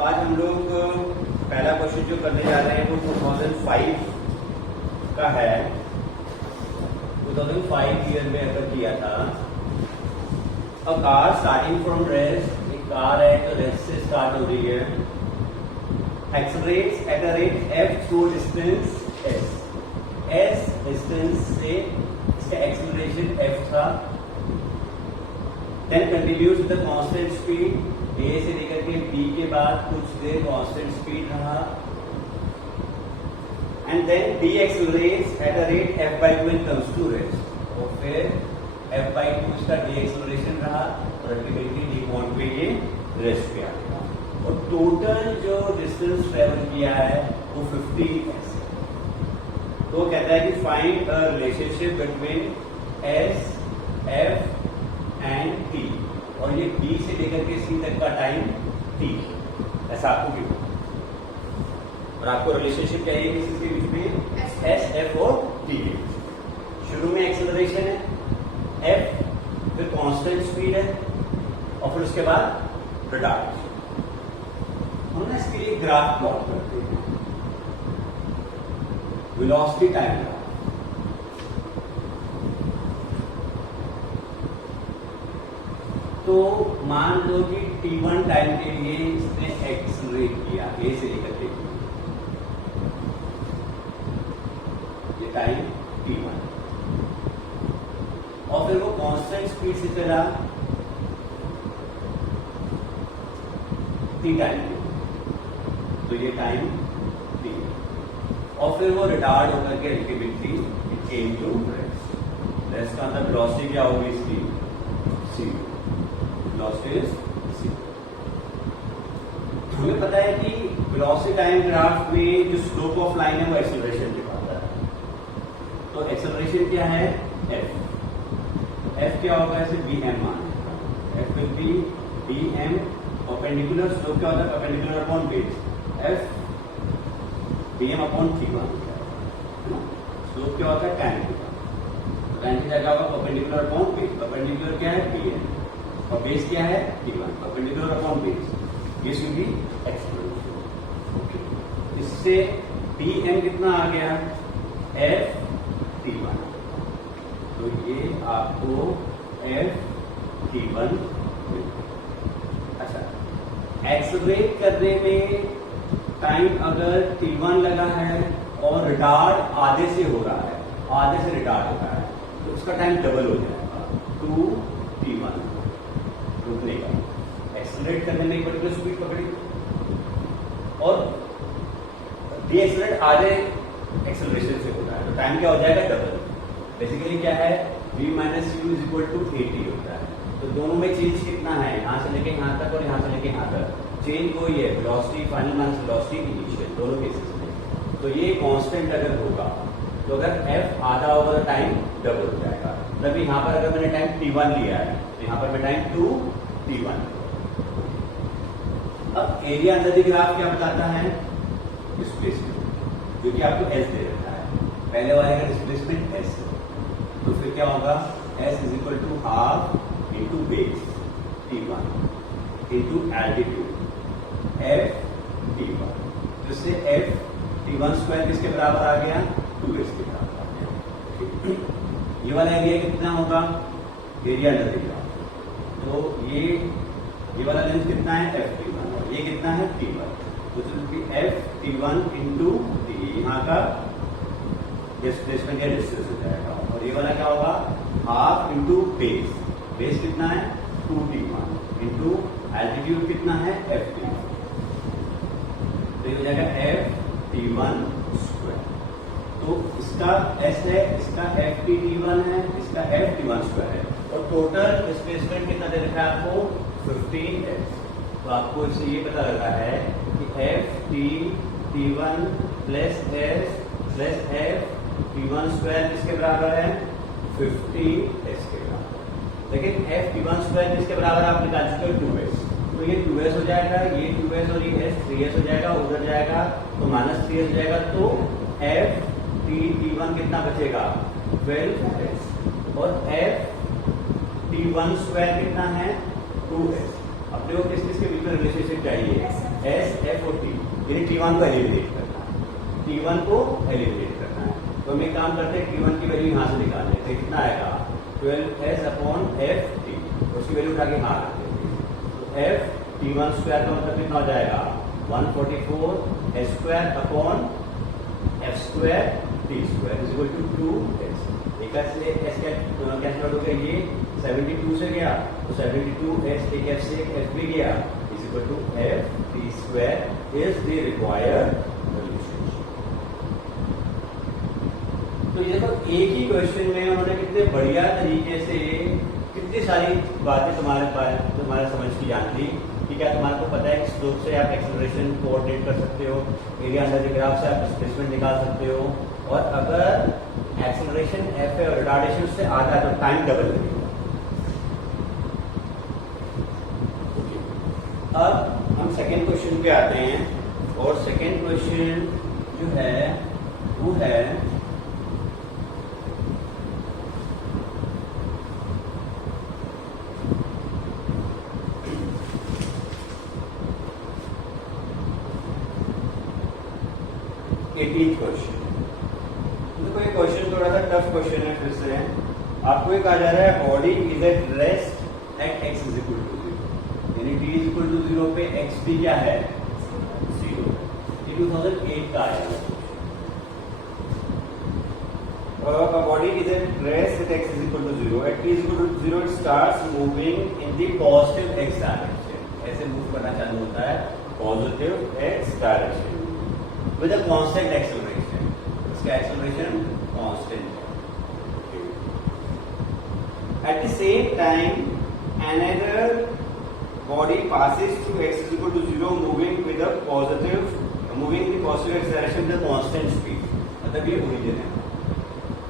आज हम लोग पहला क्वेश्चन जो करने जा रहे हैं वो 2005 का है। 2005 ईयर में अगर किया था। A car starting from rest, एक कार है तो रेस्ट से स्टार्ट हो रही है, accelerates at a rate f through distance s। s distance से इसका एक्सेलरेशन f था। Then continues with the constant speed, a से लेकर के b के बाद कुछ देर कांस्टेंट स्पीड रहा, and then b accelerates at a rate f by 2 and comes to rest। और फिर f by 2 इसका d एक्सेलरेशन रहा और अल्टीमेटली d पॉइंट पे ये रेस्ट पे आ गया। और टोटल जो डिस्टेंस ट्रेवल किया है वो 50 s। तो कहता है कि find a relationship between s, f and t, और ये b से लेकर के c तक का टाइम t, ऐसा आपको गिवन। और आपको रिलेशनशिप चाहिए किसी के बीच में s, f और t के बीच। शुरू में एक्सेलरेशन है f, फिर कांस्टेंट स्पीड है और फिर उसके बाद रिटार्डेशन। हम ना इसके लिए ग्राफ प्लॉट करते हैं, वेलोसिटी टाइम ग्राफ। तो मान लो कि t1 टाइम के लिए इसने एक्सेलरेट किया a से लेकर के, ये टाइम t1, और फिर वो कांस्टेंट स्पीड से चला t टाइम, तो ये टाइम t, और फिर वो रिटार्ड होकर के ultimately it came to rest. Rest का मतलब वेलोसिटी क्या होगी इसकी, c। हमें पता है कि वेलोसिटी टाइम ग्राफ में जो स्लोप ऑफ लाइन है वो एक्सेलरेशन दिखाता है। तो एक्सेलरेशन क्या है f। f क्या होगा, ऐसे bm मान, f will be bm। Perpendicular slope क्या होता है, perpendicular upon base, f bm upon theta. Slope क्या होता है tan थीटा। tan थीटा क्या होगा, परपेंडिकुलर अपॉन बेस। परपेंडिकुलर क्या है bm और बेस क्या है t1, परपेंडिकुलर अपॉन बेस। ये शुड बी एक्सेलरेशन। इससे pm कितना आ गया, f t1। तो ये आपको f t1। अच्छा, एक्सेलरेट करने में टाइम अगर t1 लगा है और रिटार्ड आधे से हो रहा है, आधे से रिटार्ड हो रहा है, तो उसका टाइम डबल हो जाएगा, 2t1। रुकने का, एक्सेलरेट करने में पर्टिकुलर स्पीड पकड़ी और डीएक्सेलरेट आधे एक्सेलरेशन से होता है, तो टाइम क्या हो जाएगा, डबल। बेसिकली क्या है, v minus u is equal to at होता है। तो दोनों में चेंज कितना है, यहां से लेके यहां तक और यहां से लेके यहां तक, चेंज वही है, velocity final minus velocity initial, दोनों केसेस में। तो ये कांस्टेंट अगर होगा तो अगर f आधा होगा तो टाइम डबल हो जाएगा। मतलब यहां पर अगर मैंने टाइम t1 लिया है तो यहां पर मैं टाइम 2t1। अब एरिया अंडर द ग्राफ क्या बताता है, डिस्प्लेसमेंट, जो कि आपको s दे रखा है। पहले वाले का डिस्प्लेसमेंट s, तो फिर क्या होगा, s इज इक्वल टू half into base t1 into altitude f t1, जिससे f t1 स्क्वायर किसके बराबर आ गया, 2s के बराबर आ गया। ये वाला एरिया कितना होगा, एरिया अंडर द ग्राफ। तो ये वाला लेंथ कितना है, f t1, और ये कितना है t1, तो f t1 इंटू t, यहाँ का डिस्प्लेसमेंट या डिस्टेंस हो जाएगा। और ये वाला क्या होगा, हाफ इंटू बेस, बेस कितना है 2t1 इंटू एल्टीट्यूड कितना है f t1, तो ये हो जाएगा f t1 स्क्वायर। तो इसका s है, इसका f t1 है, इसका f t1 स्क्वायर है, और टोटल डिस्प्लेसमेंट कितना दे रखा है आपको, 15s। तो आपको इससे ये पता लगा है कि f t1 plus s plus f t1 square किसके बराबर है, 15s के बराबर। लेकिन f t1 स्क्वायर किसके बराबर आप निकाल चुके हो, 2s। तो ये 2s हो जाएगा, ये 2s और ये s 3s हो जाएगा, उधर जाएगा तो माइनस 3s हो जाएगा। तो f t1 कितना बचेगा, 12s, और f t1 स्क्वायर कितना है, 2s। अपने को किस किस के बीच में रिलेशनशिप चाहिए, s यानी T1 को एलिमिनेट करना है, T1 को एलिमिनेट करना है। तो हम एक काम करते हैं, T1 की वैल्यू यहाँ से निकाल लेते हैं, कितना आएगा 12s/ft, उसकी वैल्यू उठा के यहाँ रख देंगे। तो f T1 स्क्वायर का मतलब कितना हो जाएगा 144s² f² t² is equal to 2s। एक से s कैंसिल आउट हो गया, ये 72 से गया तो 72s, एक f से एक f भी गया, is equal to f t² is the required solution. तो ये देखो एक ही क्वेश्चन में उन्होंने कितने बढ़िया तरीके से कितनी सारी बातें तुम्हारे समझ की जान ली कि क्या तुम्हारे को पता है कि स्लोप से आप एक्सेलरेशन कोऑर्डिनेट कर सकते हो, एरिया अंडर द ग्राफ से आप डिस्प्लेसमेंट निकाल सकते हो, और अगर एक्सेलरेशन f है और रिटार्डेशन से आधा है तो टाइम डबल लगेगा। अब हम सेकेंड क्वेश्चन पे आते हैं, और सेकेंड क्वेश्चन जो है वो है क्वेश्चन। देखो ये क्वेश्चन थोड़ा सा टफ क्वेश्चन है, फिर से आपको ये कहा जा रहा है body is at rest at x is equal to 0, यानी t इज इक्वल टू 0 पे x भी क्या है 0। ये 2008 का आया है। Body is at rest at x is equal to 0, at t is equal to 0 it starts moving in the positive x direction. ऐसे मूव करना चालू होता है positive x direction with a constant acceleration, इसका acceleration constant है। At the same time, another body passes through x is equal to 0, moving the positive acceleration with a constant speed। मतलब ये origin है।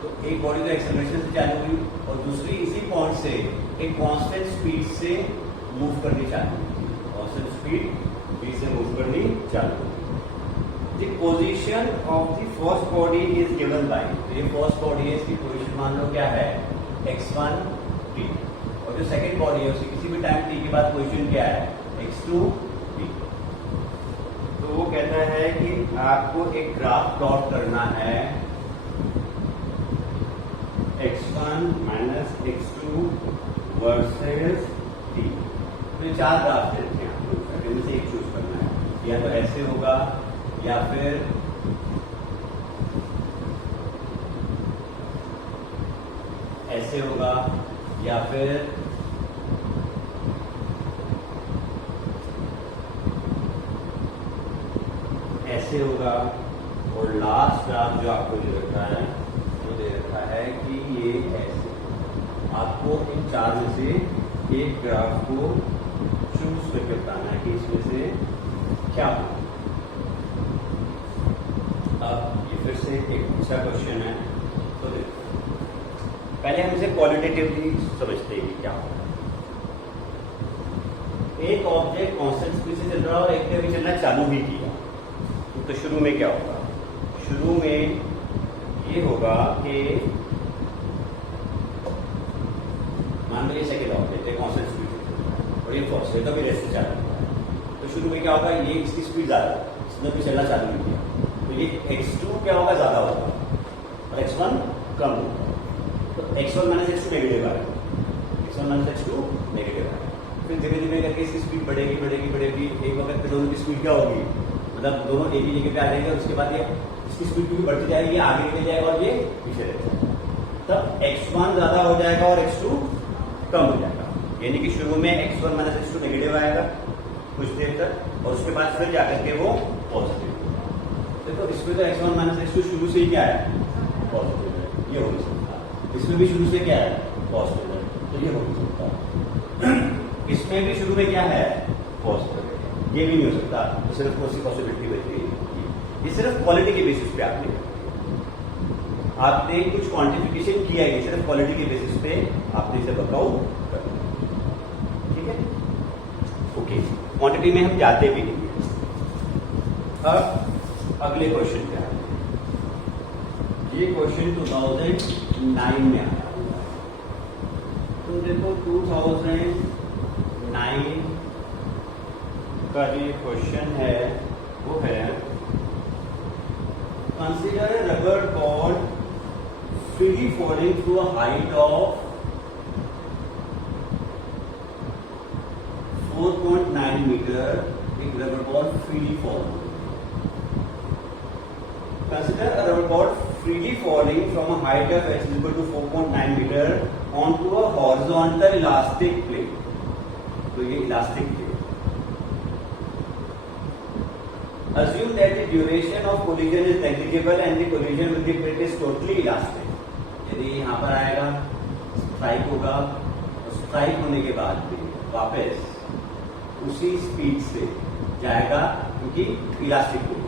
तो एक बॉडी का acceleration से चालू हुई और दूसरी इसी पॉइंट से एक कांस्टेंट स्पीड से मूव करनी चालू हुई, कांस्टेंट स्पीड से मूव करनी चालू हुई। The position of the first body is given by, तो ये फर्स्ट बॉडी है, इसकी पोजीशन मान लो क्या है x1 t, और जो सेकंड बॉडी है उसकी किसी भी टाइम t के बाद पोजीशन क्या है x2 t। तो वो कहता है कि आपको एक ग्राफ प्लॉट करना है x1 minus x2 versus t। तो ये चार ग्राफ देते हैं आपको, इनमें से एक चूज करना है, या तो ऐसे होगा या फिर ऐसे होगा या फिर ऐसे होगा, और लास्ट ग्राफ जो आपको दे रखा है वो दे रखा है कि ये ऐसे। आपको इन चार में से एक ग्राफ को चूज करके बताना है कि इसमें से क्या होगा। अब ये फिर से एक अच्छा क्वेश्चन है, तो देखो पहले हम इसे क्वालिटेटिवली समझते हैं कि क्या होगा। एक ऑब्जेक्ट कांस्टेंट स्पीड से चल रहा है और एक ने भी चलना चालू भी किया, तो शुरू में क्या होगा, शुरू में ये होगा कि मान लो ये सेकेंड ऑब्जेक्ट है कांस्टेंट स्पीड से चल रहा है और ये फर्स्ट है, तो भी रेस्ट से चालू हुआ है। तो शुरू में क्या होगा, ये इसकी स्पीड ज्यादा है, इसने भी चलना चालू नहीं किया, तो ये x2 क्या होगा ज्यादा होगा और x1 कम होगा। तो x1 माइनस x2 नेगेटिव आ रहा है, x1 माइनस x2 नेगेटिव आ रहा है। फिर धीरे धीरे करके इसकी स्पीड बढ़ेगी बढ़ेगी बढ़ेगी, एक वक्त पे दोनों की स्पीड क्या होगी, मतलब दोनों एक ही जगह पे आ जाएंगे, और उसके बाद ये इसकी स्पीड भी बढ़ती जाएगी, आगे निकल जाएगा और ये पीछे रह जाएगा। तब x1 ज्यादा हो जाएगा और x2 कम हो जाएगा, यानी कि शुरू में x1 माइनस x2 नेगेटिव आएगा कुछ देर तक, और उसके बाद फिर जाकर के वो पॉजिटिव। देखो इसमें तो x1 माइनस x2 शुरू से ही क्या है पॉजिटिव है, ये हो नहीं सकता। इसमें भी शुरू से क्या है पॉजिटिव है, तो ये हो नहीं सकता। इसमें भी शुरू में क्या है पॉजिटिव है, ये भी नहीं हो सकता। तो सिर्फ कौन सी पॉसिबिलिटी बची है, ये सिर्फ क्वालिटी के बेसिस पे आपने कुछ क्वांटिफिकेशन किया है, सिर्फ क्वालिटी के बेसिस पे आपने इसे वर्कआउट करना, ठीक है। ओके, क्वांटिटी में हम जाते भी नहीं। अब अगले क्वेश्चन पे आते हैं। ये क्वेश्चन 2009 में आया। तो देखो 2009 का ये क्वेश्चन है वो है consider a rubber ball freely falling to a height of 4.9 metre. एक rubber ball freely fall. Consider a rubber ball freely falling from a height of h is equal to 4.9 meter onto a horizontal elastic plate. तो ये elastic plate. Assume that the duration of collision is negligible and the collision with the plate is totally elastic. यदि यहाँ पर आएगा strike होगा तो strike होने के बाद भी वापस उसी स्पीड से जाएगा क्योंकि इलास्टिक प्लेट.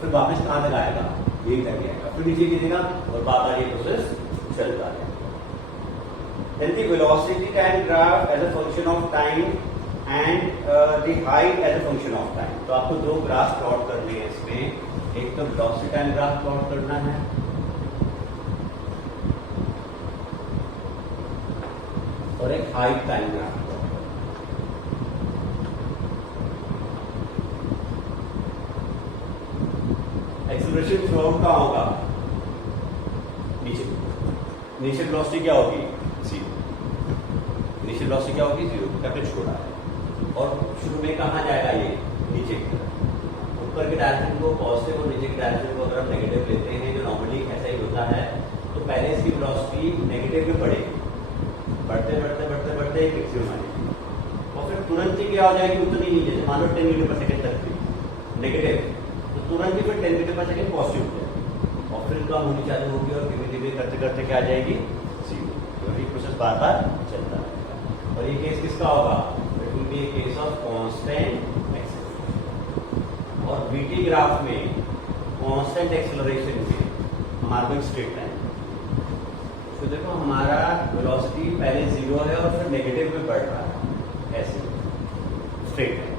फिर वापस कहाँ तक आएगा? यही तक आएगा. फिर नीचे गिरेगा और बार बार ये प्रोसेस चलता है. Then the velocity time graph as a function of time and the height as a function of time. तो आपको दो ग्राफ प्लॉट करने हैं इसमें. एक तो velocity time ग्राफ प्लॉट करना है और एक height time graph. Acceleration through out कहाँ होगा? नीचे. इनिशियल वेलोसिटी क्या होगी? जीरो. इनिशियल वेलोसिटी क्या होगी? जीरो. कैपिटल छोड़ा है और शुरू में कहाँ जाएगा? ये नीचे की तरफ. ऊपर के डायरेक्शन को पॉजिटिव और नीचे के डायरेक्शन को अगर हम नेगेटिव लेते हैं, जो नॉर्मली ऐसा ही होता है, तो पहले इसकी वेलोसिटी नेगेटिव में बढ़ेगी. बढ़ते बढ़ते बढ़ते बढ़ते एक मैक्सिमम आएगी और फिर तुरंत ही क्या हो जाएगी? उतनी नीचे. जैसे मान लो 10 मीटर पर सेकेंड तक थी नेगेटिव, तो तुरंत ही फिर 10 मीटर पर सेकेंड पॉजिटिव हो जाएगी और फिर कम होनी चालू होगी और धीरे धीरे करते करते क्या आ जाएगी? जीरो. तो ये प्रोसेस बार बार चलता रहेगा. और ये केस किसका होगा? It will B A case of constant acceleration. और वीटी ग्राफ में कांस्टेंट एक्सेलरेशन में हमारा स्ट्रेट लाइन. तो देखो हमारा वेलोसिटी पहले जीरो है और फिर नेगेटिव में बढ़ रहा है. ऐसे स्ट्रेट लाइन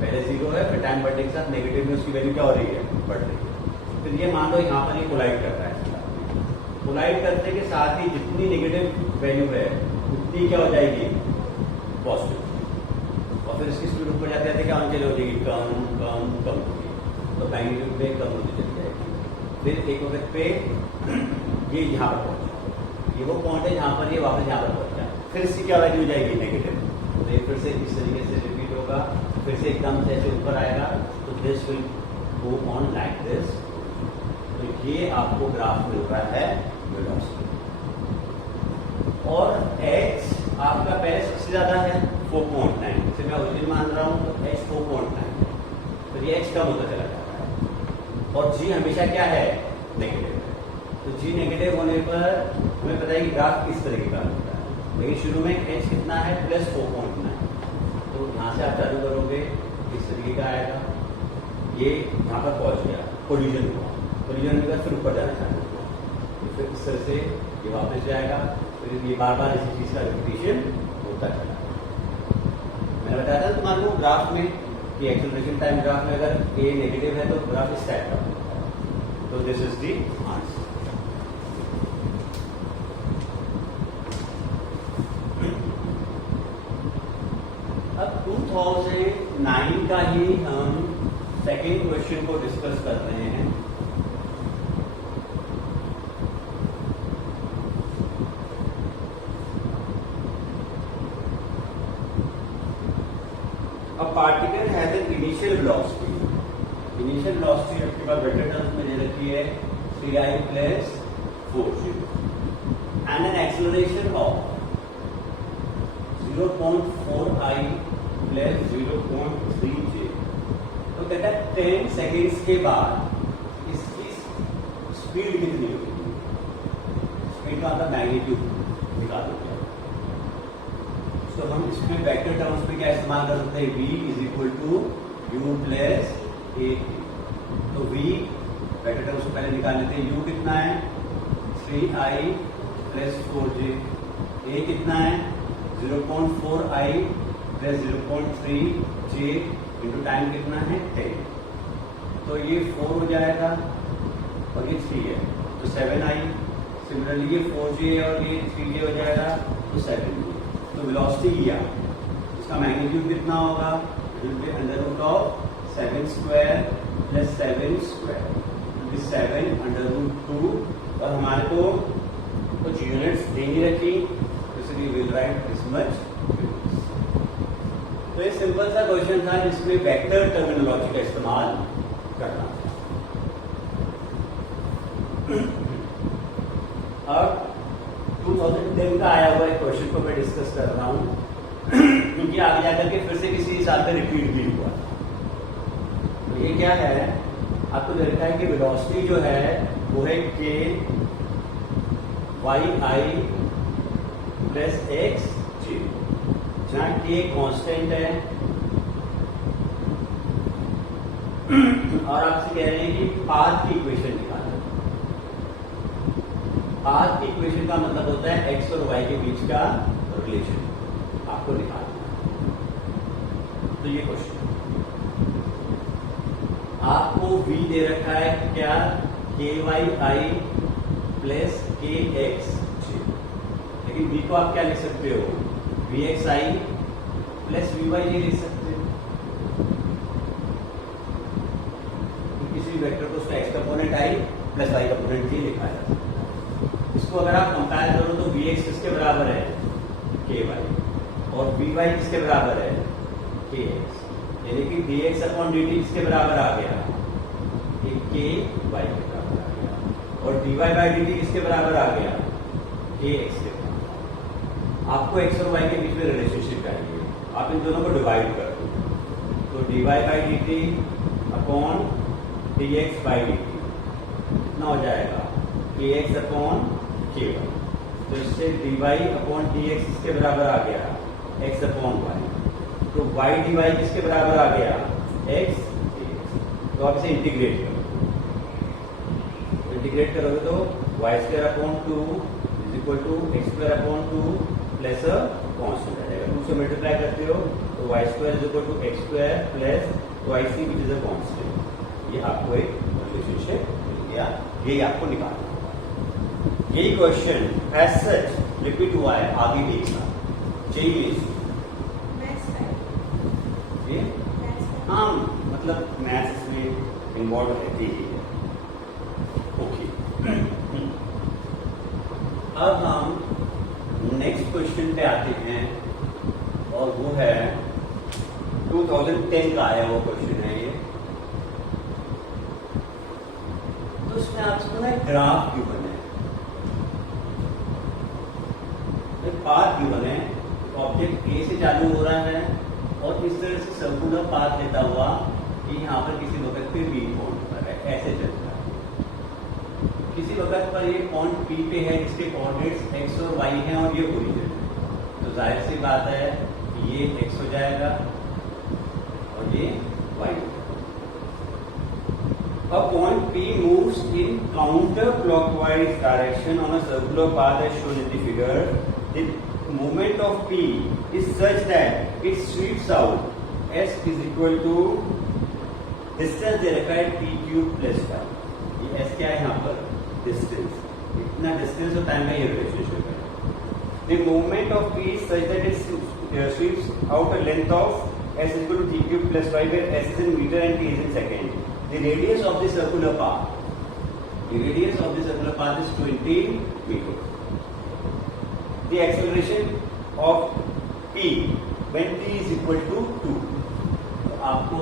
पहले जीरो है, फिर टाइम बढ़ने के साथ नेगेटिव में उसकी वैल्यू क्या हो रही है? बढ़ रही है. फिर ये मान लो यहाँ पर ये कोलाइड कर रहा है. कोलाइड करने के साथ ही जितनी नेगेटिव वैल्यू है उतनी क्या हो जाएगी? पॉजिटिव. और फिर इसकी स्पीड ऊपर जाते जाते क्या होनी चाहिए? हो जाएगी कम कम कम होगी. तो मैग्नीट्यूड में कम होती चली जाएगी. फिर एक वक्त पे ये यहाँ पर पहुंचा. ये वो पॉइंट है जहाँ पर ये वापस यहाँ पर पहुंचा. फिर इसकी क्या वैल्यू हो जाएगी? नेगेटिव. तो ये फिर से इस तरीके से रिपीट होगा. फिर से एकदम से ऐसे ऊपर आएगा. तो this will go on like this. तो ये आपको ग्राफ मिल रहा है वेलोसिटी. और h आपका पहले सबसे ज्यादा है 4.9. जैसे मैं ओरिजिन मान रहा हूँ तो h 4.9. तो ये h कम होता चला जाता है. और g हमेशा क्या है? नेगेटिव है. तो g नेगेटिव होने पर हमें पता है कि ग्राफ किस तरीके का होता है. लेकिन शुरू में h कितना है? प्लस 4.9. तो यहाँ से आप चालू करोगे इस तरीके का आएगा. ये यहाँ पर पहुँच गया, कोलिजन हुआ. कोलिजन के बाद फिर ऊपर जाना चालू हुआ. तो फिर इस तरह से ये वापस जाएगा. फिर ये बार बार इसी चीज़ का रिपीटिशन होता चला. मैंने बताया था तुम्हारे को ग्राफ में कि एक्सेलरेशन टाइम ग्राफ में अगर a नेगेटिव है तो ग्राफ इस टाइप का होता है. तो दिस इज दी आंसर. अब 2009 का ही हम सेकेंड क्वेश्चन को डिस्कस कर रहे हैं. A particle has an initial velocity. Initial velocity आपके पास वेक्टर टर्म्स में दे रखी है 3i plus 4j and an acceleration of 0.4i plus 0.3j. तो कहता है 10 सेकेंड्स के बाद इसकी स्पीड कितनी होगी? स्पीड का मतलब मैग्नीट्यूड निकालोगे. तो हम इसमें वेक्टर टर्म्स में क्या इस्तेमाल कर सकते हैं? v is equal to u plus a. तो v वेक्टर टर्म्स को पहले निकाल लेते हैं. u कितना है? 3i plus 4j. a कितना है? 0.4i plus 0.3j into time कितना है? 10. तो ये 4 हो जाएगा और ये 3 है तो 7i. सिमिलरली ये 4j और ये 3j हो जाएगा तो 7j. तो वेलोसिटी या इसका मैग्नीट्यूड कितना होगा? It will be under root of 7 square plus 7 square 7 under root 2 और हमारे को कुछ यूनिट्स दे ही रखी, इसलिए विल राइट दिस मच। तो ये सिंपल सा क्वेश्चन था जिसमें वेक्टर टर्मिनोलॉजी का इस्तेमाल करना था। अब 2010 का आया हुआ एक क्वेश्चन को मैं डिस्कस कर रहा हूं क्योंकि आगे जाकर के फिर से किसी साल में रिपीट भी हुआ। तो ये क्या है, आपको देखा है कि वेलोसिटी जो है वो है के वाई आई प्लस एक्स जी, जहां के कांस्टेंट है और आपसे कह रहे हैं कि पाथ की इक्वेशन निकालना। पाथ की इक्वेशन का मतलब होता है एक्स और वाई के बीच का रिलेशन आपको निकालना है। तो ये क्वेश्चन आपको v दे रखा है क्या, k y i plus k x j, लेकिन v को आप क्या लिख सकते हो, v x i plus v y ये लिख सकते हो। तो किसी भी वेक्टर को उसका x component I plus Y component जी लिखा है। इसको अगर आप कंपेयर करो तो वी एक्स किसके बराबर है, के वाई, और वी वाई किसके बराबर है, के एक्स, यानी कि D x upon D t किसके बराबर आ गया, के वाई के बराबर आ गया, और d y by d t किसके बराबर आ गया, के एक्स के बराबर। आपको एक्स और वाई के बीच में रिलेशनशिप चाहिए, आप इन दोनों को डिवाइड कर दो, तो d y by d t upon d x by d t कितना हो जाएगा, के एक्स अपॉन के वाई। तो इससे d y upon d x किसके बराबर आ गया, एक्स अपॉन वाई। तो वाई डी वाई किसके बराबर आ गया, एक्स डी एक्स। तो आप इसे इंटीग्रेट करो, इंटीग्रेट करोगे तो y square upon 2 is equal to x square upon 2 plus constant आ जाएगा। 2 से मल्टीप्लाई करते हो तो y square is equal to x square plus y c which is a constant. ये आपको एक रिलेशनशिप मिल गया, यही आपको निकालना। यही क्वेश्चन एज सच रिपीट हुआ है, आगे देखना चाहिए। हाँ, मतलब मैथ्स में इन्वॉल्व रहती ही है। ओके, अब हम नेक्स्ट क्वेश्चन पे आते हैं और वो है 2010 का आया हुआ क्वेश्चन है ये। तो उसमें आपसे ना ग्राफ क्यों बने, पाथ क्यों बने, ऑब्जेक्ट ए से चालू हो रहा है और इस तरह से सर्कुलर पाथ लेता हुआ कि यहाँ पर किसी वक्त पे बी पॉइंट पर है, ऐसे चलता है। किसी वक्त पर ये पॉइंट पी पे है जिसके कोऑर्डिनेट्स एक्स और वाई हैं और ये ओरिजिन है, तो जाहिर सी बात है कि ये एक्स हो जाएगा और ये वाई हो जाएगा। A point P moves in counterclockwise direction on a circular path as shown in the figure. The movement of P is such that it sweeps out S is equal to distance दे रखा है t cube plus 5। ये S क्या है यहाँ पर, distance, इतना distance और time का ये relationship है। The movement of P is such that it sweeps out a length of S is equal to t cube plus 5 where S is in meter and t is in second. The radius of the circular path, the radius of the circular path is 20 meters. The acceleration of P when t is equal to 2. तो आपको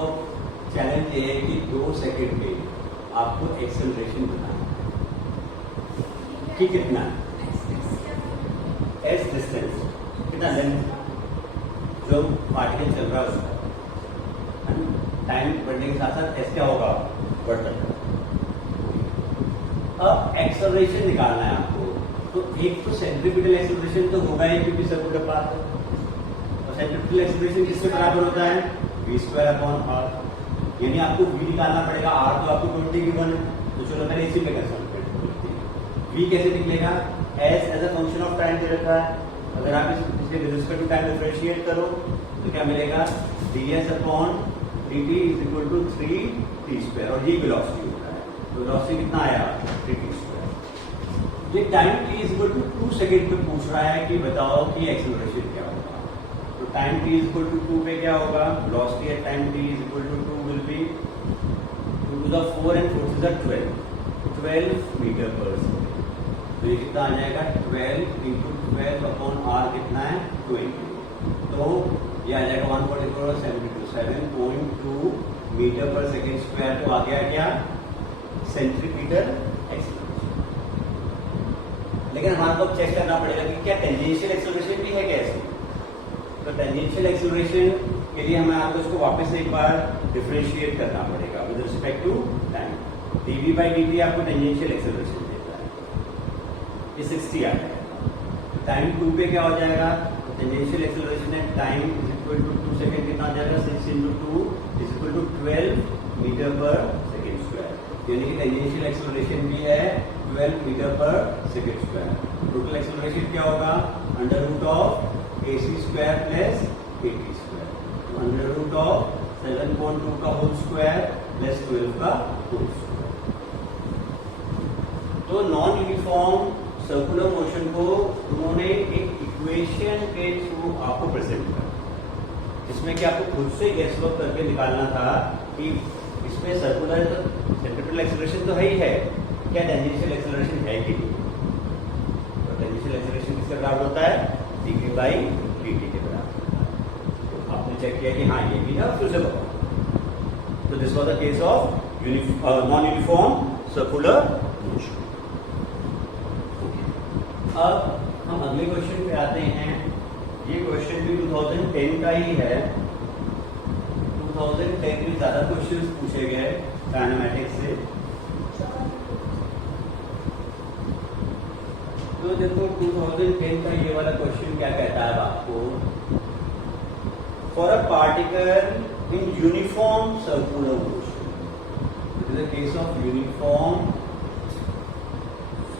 challenge ये है कि 2 second पे आपको acceleration बनाना है कि कितना एस डिस्टेंस, कितना लेंथ जो पार्टिकल चल रहा है उसका, टाइम बढ़ने के साथ साथ एस क्या होगा, बढ़ता है। अब एक्सेलरेशन निकालना है आपको, तो एक तो सेंट्रीपिटल एक्सेलरेशन तो होगा ही क्योंकि सर्कुलर पाथ है, और सेंट्रीपिटल एक्सेलरेशन किससे बराबर होता है, v स्क्वायर अपॉन r। यानी आपको v निकालना पड़ेगा, r तो आपको 20 गिवन है, तो चलो मैंने इसी पे कंसंट्रेट करते हैं। v कैसे निकलेगा, s as a function of time दे रखा है, अगर आप इसके with respect to time differentiate करो तो क्या मिलेगा, ds upon dt is equal to 3t square, और ये वेलोसिटी होता है, तो वेलोसिटी कितना आया, 3t स्क्वायर। ये time t is equal to 2 second पे पूछ रहा है कि बताओ कि एक्सेलरेशन क्या होगा। तो time t is equal to 2 पे क्या होगा, velocity at time t is equal to 2 will be the 4 and 4 is 12 metre per second. तो ये कितना आ जाएगा 12 इंटू 12 अपॉन आर कितना है 20। तो ये आ जाएगा 144/72 मीटर पर सेकेंड स्क्वायर। तो आ गया क्या सेंट्रीपिटल एक्सेलरेशन। लेकिन हमारे को चेक करना पड़ेगा कि क्या टेंजेंशियल एक्सेलरेशन भी है कैसे। तो टेंजेंशियल एक्सेलरेशन के लिए हमें आपको इसको वापस एक बार डिफरेंशिएट करना पड़ेगा with respect to time. dv/dt आपको टेंजेंशियल एक्सेलरेशन देता है, ये 60 आ जाएगा। टाइम 2 पे क्या हो जाएगा, tangential acceleration at time is equal to 2 second कितना आ जाएगा 6 × 2 is equal to 12 metre per second square. यानी कि टेंजेंशियल एक्सेलरेशन भी है 12 metre per second square. Total acceleration क्या होगा √of AC square plus AT square, √of 7.2 का होल स्क्वायर प्लस 12 का होल स्क्वायर। तो नॉन यूनिफॉर्म सर्कुलर मोशन को उन्होंने एक इक्वेशन के थ्रू आपको प्रेजेंट किया, जिसमें कि आपको खुद से गेस वर्क करके निकालना था कि इसमें सर्कुलर तो सेंट्रीपिटल एक्सेलरेशन तो है ही है, क्या टेंजेंशियल एक्सेलरेशन है कि नहीं। तो टेंजेंशियल एक्सेलरेशन किसके बराबर होता है dv/dt के बराबर। तो आपने चेक किया कि हाँ ये भी है, फिर से बताओ। तो this was the case of non uniform circular motion. अब हम अगले क्वेश्चन पे आते हैं। ये क्वेश्चन भी 2010 का ही है। 2010 में ज्यादा क्वेश्चंस पूछे गए काइनेमैटिक्स से। तो देखो 2010 का ये वाला क्वेश्चन क्या कहता है आपको, for a particle in uniform circular motion, it is a case of uniform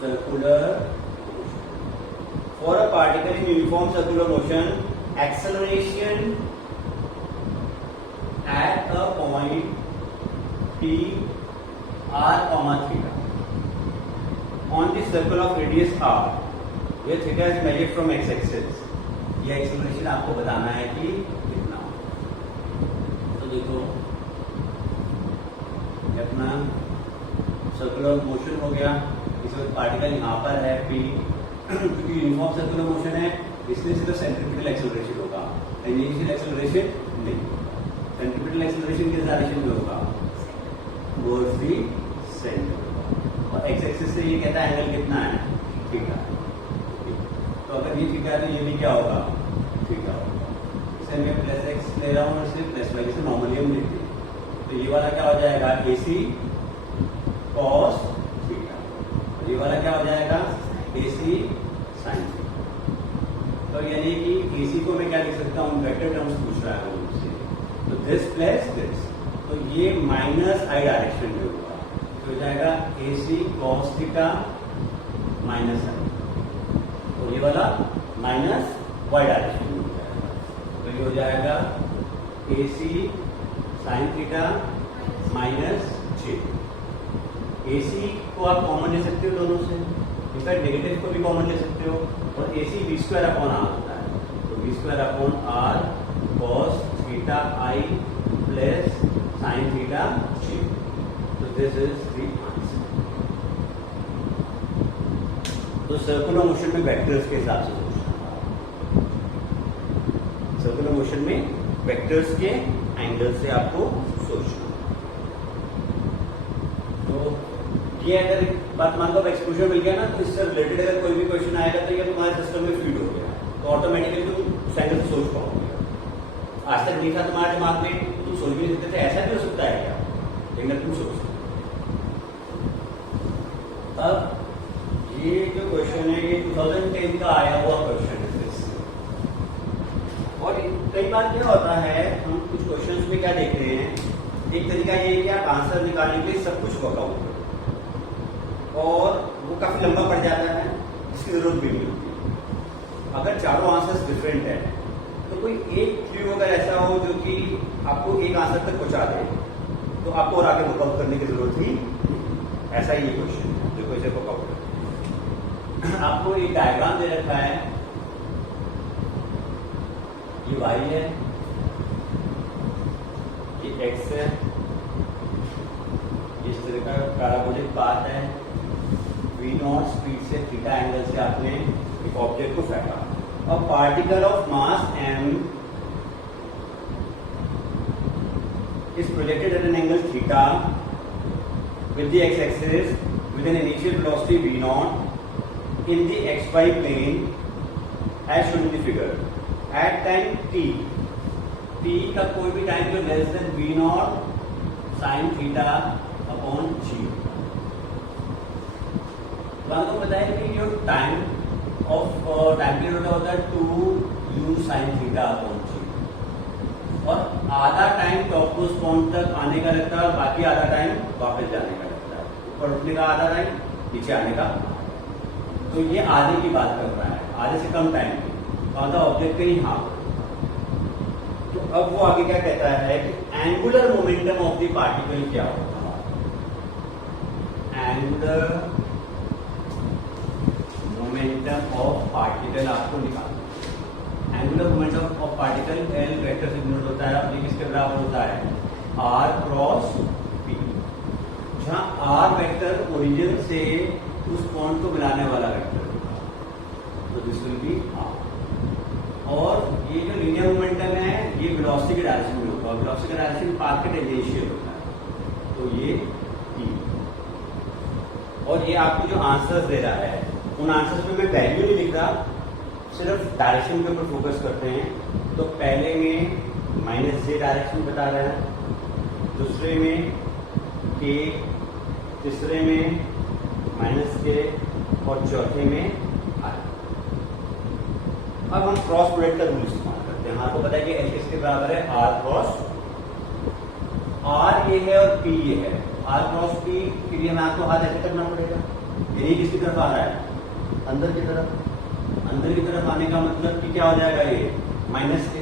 circular. For a particle in uniform circular motion, acceleration at a point t r, theta on the circle of radius r, where theta is measured from x-axis, ये acceleration आपको बताना है कि कितना। तो देखो अपना circular motion हो गया, इसमें पार्टिकल यहाँ पर है p, क्योंकि यूनिफॉर्म सर्कुलर मोशन है इसलिए सिर्फ सेंट्रीपिटल एक्सेलरेशन होगा, टेंजेंशियल एक्सेलरेशन नहीं होगा। सेंट्रीपिटल एक्सेलरेशन किस डायरेक्शन में होगा, टुवर्ड्स द सेंटर। और एक्स एक्सिस से ये कहता है एंगल कितना है थीटा। तो अगर ये थीटा है तो ये भी क्या होगा थीटा होगा। इसे मैं प्लस एक्स ले रहा हूँ और इसे प्लस वाई, जैसे नॉर्मली हम लेते हैं। तो ये वाला क्या हो जाएगा AC cos थीटा, और ये वाला क्या हो जाएगा AC sin थीटा। तो यानी कि AC को मैं क्या लिख सकता हूँ, वेक्टर टर्म्स पूछ रहा है मुझसे, तो दिस प्लस दिस, तो ये माइनस I डायरेक्शन में होगा, तो हो जाएगा AC cos theta minus I, और ये वाला माइनस Y डायरेक्शन में हो जाएगा, तो ये हो जाएगा AC sin theta minus J। AC को आप कॉमन ले सकते हो दोनों से, इनफैक्ट नेगेटिव को भी कॉमन ले सकते हो, और AC v² अपॉन r होता है, तो v² upon r cos theta I plus sin theta J। तो दिस इज द आंसर। तो सर्कुलर मोशन में वेक्टर्स के हिसाब से सोचना, सर्कुलर मोशन में वेक्टर्स के एंगल से आपको सोचना। तो ये अगर बात मान लो एक्सपोजर मिल गया ना, तो इससे रिलेटेड अगर कोई भी क्वेश्चन आएगा तो ये तुम्हारे सिस्टम में फीड हो गया, तो ऑटोमेटिकली तुम उस एंगल से सोच पाओगे। आज तक नहीं था तुम्हारे दिमाग में, तुम सोच भी नहीं सकते थे ऐसा भी हो सकता है क्या, लेकिन तुम सोच सकते। अब ये जो क्वेश्चन है ये 2010 का आया हुआ क्वेश्चन है। और कई बार क्या होता है, हम कुछ क्वेश्चंस में क्या देखते हैं, एक तरीका ये है कि आप आंसर निकालने के लिए सब कुछ वर्कआउट करो, और वो काफी लंबा पड़ जाता है, जिसकी जरूरत भी नहीं होती। अगर चारों आंसर्स डिफरेंट है तो कोई एक क्लू अगर ऐसा हो जो कि आपको एक आंसर तक पहुंचा दे, तो आपको और आगे वर्कआउट करने की जरूरत ही नहीं। ऐसा ही ये क्वेश्चन है, देखो इसे वर्कआउट करते। आपको एक डायग्राम दे रखा है, ये y है, ये x है, ये बात है, वी नॉट स्पीड से थीटा एंगल से आपने एक ऑब्जेक्ट को फेंका। अब particle of mass m is projected at an angle theta with the x-axis with an initial velocity v naught in the xy plane as shown in the figure at time t का कोई भी time जो less than v naught sin theta upon g। तो आपको पता है कि जो टाइम पीरियड होता है 2u sin theta upon g, और आधा टाइम टॉप टू स्पॉन तक आने का लगता है और बाकी आधा टाइम वापस जाने का लगता है। ऊपर उठने का आधा टाइम, नीचे आने का। तो ये आधे की बात कर रहा है, आधे से कम टाइम की। आधा ऑब्जेक्ट कहीं यहाँ। तो अब वो आगे क्या कहता है कि angular momentum of the particle क्या होगा। एंगुलर मोमेंटम ऑफ पार्टिकल आपको निकालना। Angular momentum of particle L vector से डिनोट होता है, और ये किसके बराबर होता है, आर क्रॉस पी, जहां आर वेक्टर ओरिजिन से उस पॉइंट को मिलाने वाला वेक्टर होगा, तो दिस विल बी आर। और ये जो लीनियर मोमेंटम है ये वेलोसिटी के डायरेक्शन में होगा, वेलोसिटी का डायरेक्शन पाथ के टेंजेंशियल होता है, तो ये ई। और ये आपको जो आंसर्स दे रहा है उन आंसर्स में मैं वैल्यू नहीं लिख रहा, सिर्फ डायरेक्शन के ऊपर फोकस करते हैं। तो पहले में माइनस जे डायरेक्शन बता रहा है, दूसरे में के, तीसरे में माइनस के, और चौथे में आर। अब हम क्रॉस प्रोडक्ट का रूल इस्तेमाल करते हैं। आपको पता है कि एल किसके बराबर है, आर क्रॉस आर ये है और पी ये है। आर क्रॉस पी के लिए हमें आपको हाथ ऐसे करना पड़ेगा, यही किसकी तरफ आ रहा है, अंदर की तरफ। अंदर की तरफ आने का मतलब कि क्या हो जाएगा, ये माइनस के,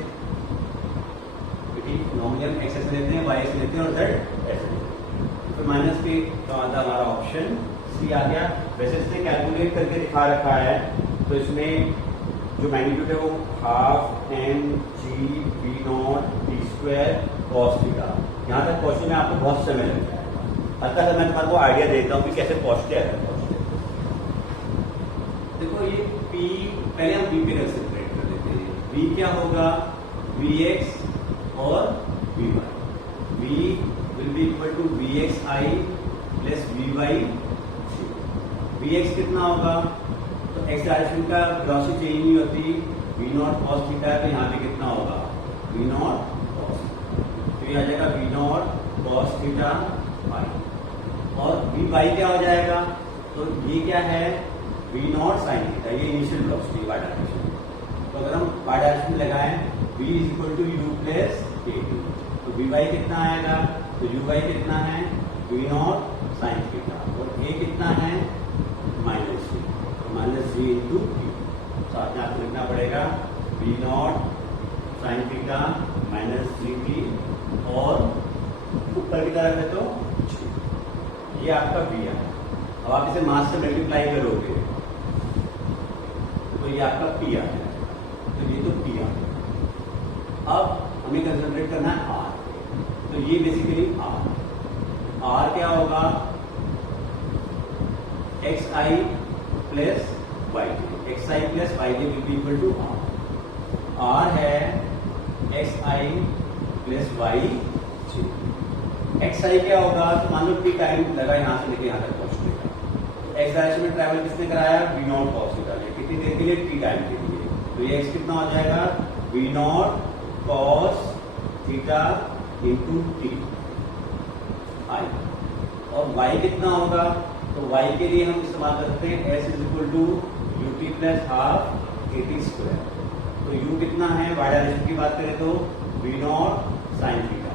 क्योंकि नॉर्मली हम एक्स ऐसे लेते हैं, वाई ऐसे लेते हैं और जेड ऐसे लेते हैं। तो माइनस के तो आता हमारा ऑप्शन सी आ गया। वैसे इसने कैलकुलेट करके दिखा रखा है, तो इसमें जो मैग्नीट्यूड है वो half m g v naught t square cos theta. यहाँ तक पहुंचने में आपको बहुत समय लग जाएगा। अतः मैं तुम्हारे को आइडिया देता हूँ कि कैसे पहुंचते हैं। देखो ये P, पहले हम V पे सेपरेट कर लेते हैं। V क्या होगा, Vx और Vy। V will be equal to Vxi plus Vy। Vx कितना होगा, तो x डायरेक्शन का वेलोसिटी चेंज नहीं होती, v नॉट cos थीटा, तो यहाँ पे कितना होगा, v नॉट cos। तो ये आ जाएगा v not cos theta y। और Vy क्या हो जाएगा, तो ये क्या है, v नॉट साइन थीटा, ये इनिशियल वेलोसिटी y डायरेक्शन। तो अगर हम y डायरेक्शन में लगाएं v is equal to u plus k, तो vy कितना आएगा, तो uy कितना है, v नॉट साइन थीटा, और a कितना है, माइनस जी, तो माइनस जी इंटू q। साथ में आपको लिखना पड़ेगा v naught sine theta minus g T, और ऊपर की तरफ है तो ये आपका v है। अब आप इसे मास से मल्टीप्लाई करोगे तो ये आपका P आ जाएगा, तो ये तो P आ गया। अब हमें कंसंट्रेट करना है R, तो ये बेसिकली R क्या होगा, xi plus yj, xi plus yj will be equal to R है xi प्लस yj। xi क्या होगा, तो मान लो t टाइम लगा यहाँ से लेके यहाँ तक पहुंचने का, एक्स डायरेक्शन में ट्रैवल किसने कराया, वी नॉट कॉस थीटा ने, कितनी देर के लिए, टी टाइम के लिए। तो ये एक्स कितना हो जाएगा, v naught cos theta into t i. और वाई कितना होगा, तो वाई के लिए हम इस्तेमाल करते हैं s is equal to u t plus half a t square. तो यू कितना है, वाई डायरेक्शन की बात करें तो v naught sine theta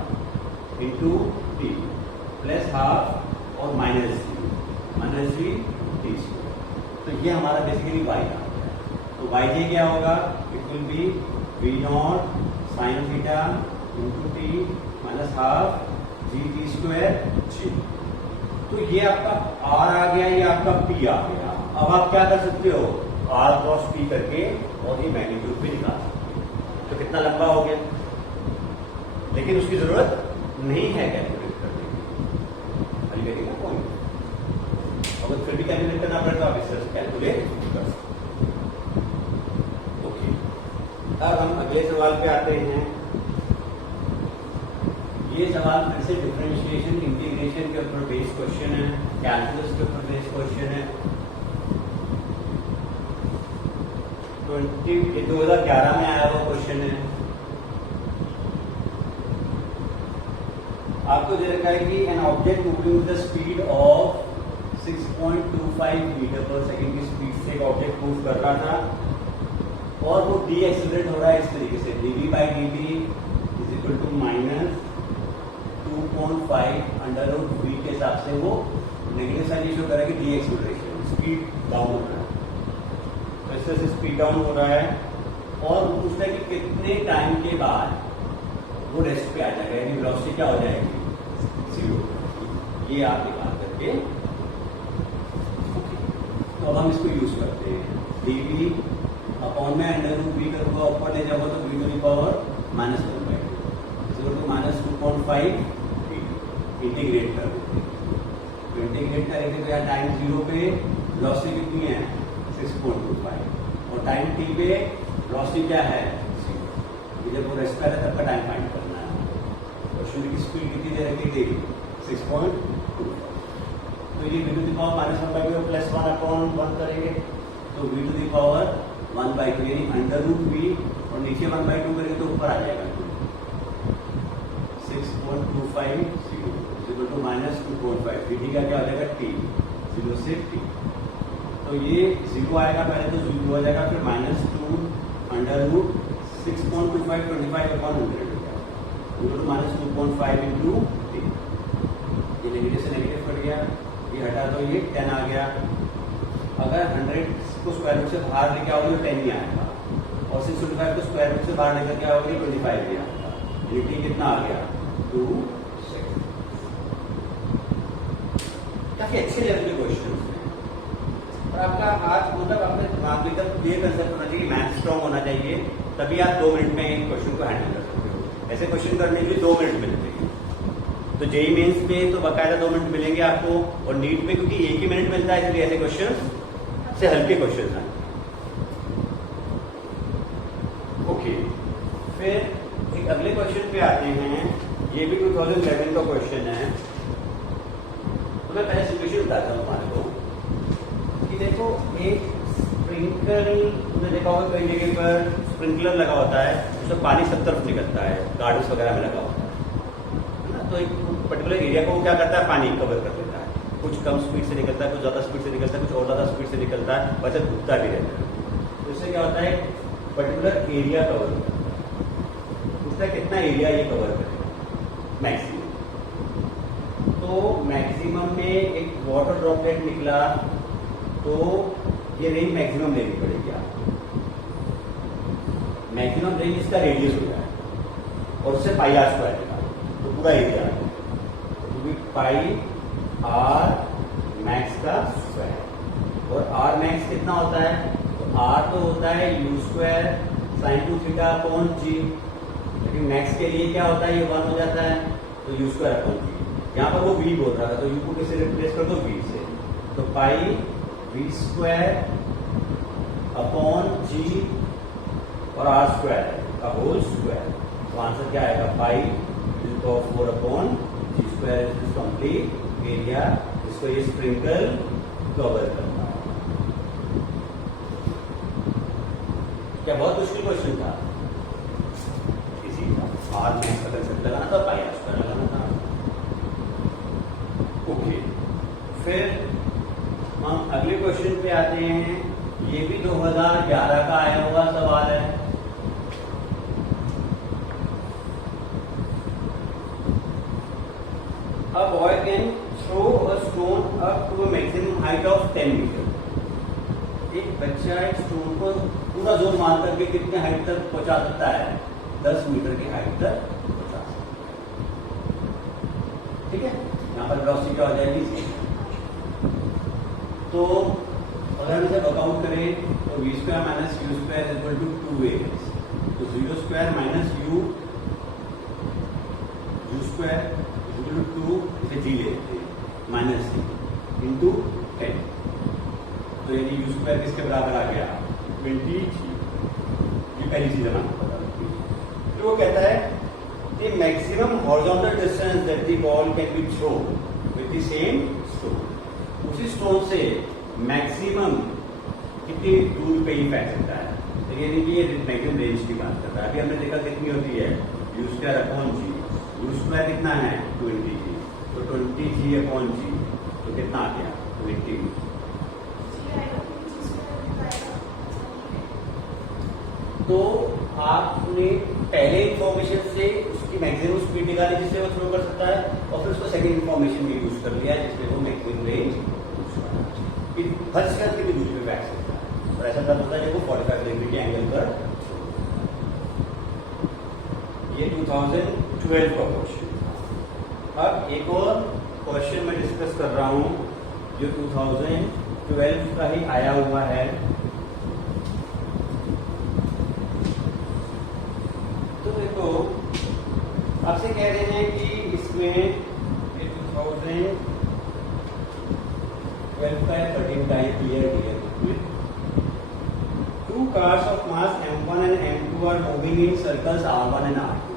into t plus half और माइनस जी टी स्क्वायर। तो ये हमारा बेसिकली वाई आ गया। तो वाई जे क्या होगा, it will be v naught sine theta into t minus half g t square g. तो ये आपका आर आ गया, ये आपका पी आ गया। अब आप क्या कर सकते हो, आर क्रॉस पी करके और ये मैग्नीट्यूड भी निकाल सकते हो। तो कितना लंबा हो गया, लेकिन उसकी जरूरत नहीं है कैलकुलेट करने की, पॉइंट। आप इस तरह से कैलकुलेट कर सकते हैं। ओके, अब हम अगले सवाल पे आते हैं। ये सवाल फिर से डिफरेंशिएशन इंटीग्रेशन के ऊपर बेस्ड क्वेश्चन है, कैलकुलस के ऊपर बेस्ड क्वेश्चन है। 2011 में आया हुआ क्वेश्चन है। आपको दे रखा है कि an object moving with the speed of 6.25 metre per second की स्पीड से एक ऑब्जेक्ट मूव कर रहा था और वो डी एक्सेलरेट हो रहा है इस तरीके से, dv by dt is equal to minus 2.5 under root v के हिसाब से वो नेगेटिव साइन ये शो कर रहा है कि डी एक्सेलरेशन स्पीड डाउन हो रहा है। तो इस तरह से स्पीड डाउन हो रहा है और वो पूछता है कि कितने टाइम के बाद वो रेस्ट पे आ जाएगा, यानी वेलोसिटी क्या हो जाएगी, 0। ये आप निकाल करके तो अब हम इसको यूज करते हैं। dv अपॉन में अंडर रूट v करूंगा, ऊपर ले जाऊंगा तो v to the power minus 1/2 to minus 2.5 integrate कर देते हैं। तो इंटीग्रेट करेंगे तो यहाँ टाइम 0 पे वेलोसिटी कितनी है 6.25 और टाइम t पे वेलोसिटी क्या है 0। जब वो रेस्ट पे आता है तब का टाइम फाइंड करना है। क्वेश्चन की स्पीड कितनी दे रखी थी 6.25। तो ये v to the power minus 1/2 plus 1 upon 1 करेंगे तो v टू द पावर 1/2 यानी अंडर रूट v और नीचे 1/2 करेंगे तो ऊपर आ जाएगा 6.25 इक्वल टू माइनस 2.5। dt का क्या हो जाएगा t 0 से t। तो ये 0 आएगा, पहले तो 0 हो जाएगा, फिर minus 2 under root 6.25 25 upon 100 equal to minus 2.5 into t। ये नेगेटिव से नेगेटिव कट गया, ये हटा तो ये 10 आ गया। अगर 100 को स्क्वायर रूट से बाहर लेके आओगे तो 10 ही आएगा और 625 को स्क्वायर रूट से बाहर लेकर के आओगे 25 ही आएगा। ये t कितना आ गया 2 सेकंड। काफी अच्छे लेवल के क्वेश्चन हैं और आपका आज मतलब आपके दिमाग में एकदम क्लियर कंसेप्ट होना चाहिए, मैथ स्ट्रॉन्ग होना चाहिए, तभी आप 2 मिनट में एक क्वेश्चन को हैंडल कर सकते हो। ऐसे क्वेश्चन करने के लिए 2 मिनट मिलते हैं। तो जेई मेंस में तो बाकायदा 2 मिनट मिलेंगे आपको और नीट में क्योंकि 1 ही मिनट मिलता है इसलिए ऐसे क्वेश्चन से हल्के क्वेश्चन हैं। ओके, फिर एक अगले क्वेश्चन पे आते हैं। ये भी 2011 का क्वेश्चन है। तो मैं पहले सिचुएशन बताता हूँ हमारे को कि देखो एक स्प्रिंकल, तुमने देखा होगा कई जगह पर स्प्रिंकलर लगा होता है, उसमें पानी सब तरफ निकलता है, गार्डन्स वगैरह में लगा होता है ना। तो एक पर्टिकुलर एरिया को क्या करता है पानी कवर कर देता है, कुछ कम स्पीड से निकलता है, कुछ ज्यादा स्पीड से निकलता है, कुछ और ज्यादा स्पीड से निकलता है, वैसे घूमता भी रहता है। तो इससे क्या होता है पर्टिकुलर एरिया कवर होता है, उसका कितना एरिया ये कवर करेगा मैक्सिमम। तो मैक्सिमम में एक वाटर ड्रॉपलेट निकला तो ये रेंज मैक्सिमम लेनी पड़ेगी आपको। मैक्सिमम रेंज इसका रेडियस हो जाए और उससे पाई आर स्क्वायर निकालो तो पूरा एरिया क्योंकि पाई आर मैक्स का स्क्वायर और आर मैक्स कितना होता है, तो आर तो होता है u square sine 2 theta upon g, लेकिन मैक्स के लिए क्या होता है ये 1 हो जाता है तो यू स्क्वायर अपॉन जी। यहाँ पर वो v बोल रहा था तो u को किससे रिप्लेस कर दो v से, तो पाई v स्क्वायर अपॉन g और r स्क्वायर का होल स्क्वायर। तो आंसर क्या आएगा पाई 4 upon g square is complete area जिसको ये स्प्रिंकल कवर करता है। क्या बहुत मुश्किल क्वेश्चन था? इसी का आर मैक्स का कंसेप्ट लगाना था, पाई आर स्क्वायर लगाना था। ओके, फिर हम अगले क्वेश्चन पे आते हैं। ये भी 2011 का आया हुआ सवाल है। A boy can throw a stone up to a maximum height of 10 metre. एक बच्चा एक स्टोन को पूरा जोर मार करके कितने हाइट तक पहुंचा सकता है, 10 मीटर की हाइट तक पहुंचा सकता है। ठीक है, यहाँ पर वेलोसिटी क्या हो जाएगी। तो अगर हम इसे वर्कआउट करें तो v square minus u square equal to 2a। तो 0 square minus u square equal to 2, इसे जी लेते हैं माइनस सी इंटू 10। तो तो यानी यू स्क्वायर किसके बराबर आ गया 20g। ये पहली चीज हमें पता लगती है। फिर वो कहता है the maximum horizontal distance that the ball can be thrown with the same stone. उसी स्टोन से मैक्सिमम कितनी दूर पे ही फेंक सकता है। तो यानी कि ये मैक्सिमम रेंज की बात करता है। अभी हमने देखा कितनी होती है u square upon g. U square कितना है 20g, तो 20g अपॉन जी तो कितना आ गया 20। तो आपने पहले इंफॉर्मेशन से उसकी मैक्सिमम स्पीड निकाली जिससे वो थ्रो कर सकता है, और फिर उसको सेकंड इंफॉर्मेशन में यूज कर लिया जिसमें वो मैक्सिमम रेंज हर शहर के भी दूसरे बैठ सकता है। और ऐसा तब होता है जब वो 45 डिग्री के एंगल पर। ये 2012 का क्वेश्चन। अब एक और क्वेश्चन मैं डिस्कस कर रहा हूं जो 2012 का ही आया हुआ है। तो देखो आपसे कह रहे हैं कि इसमें 2012 का 13 का है clear clear. Two cars of mass m1 and m2 are moving in circles r1 and r2.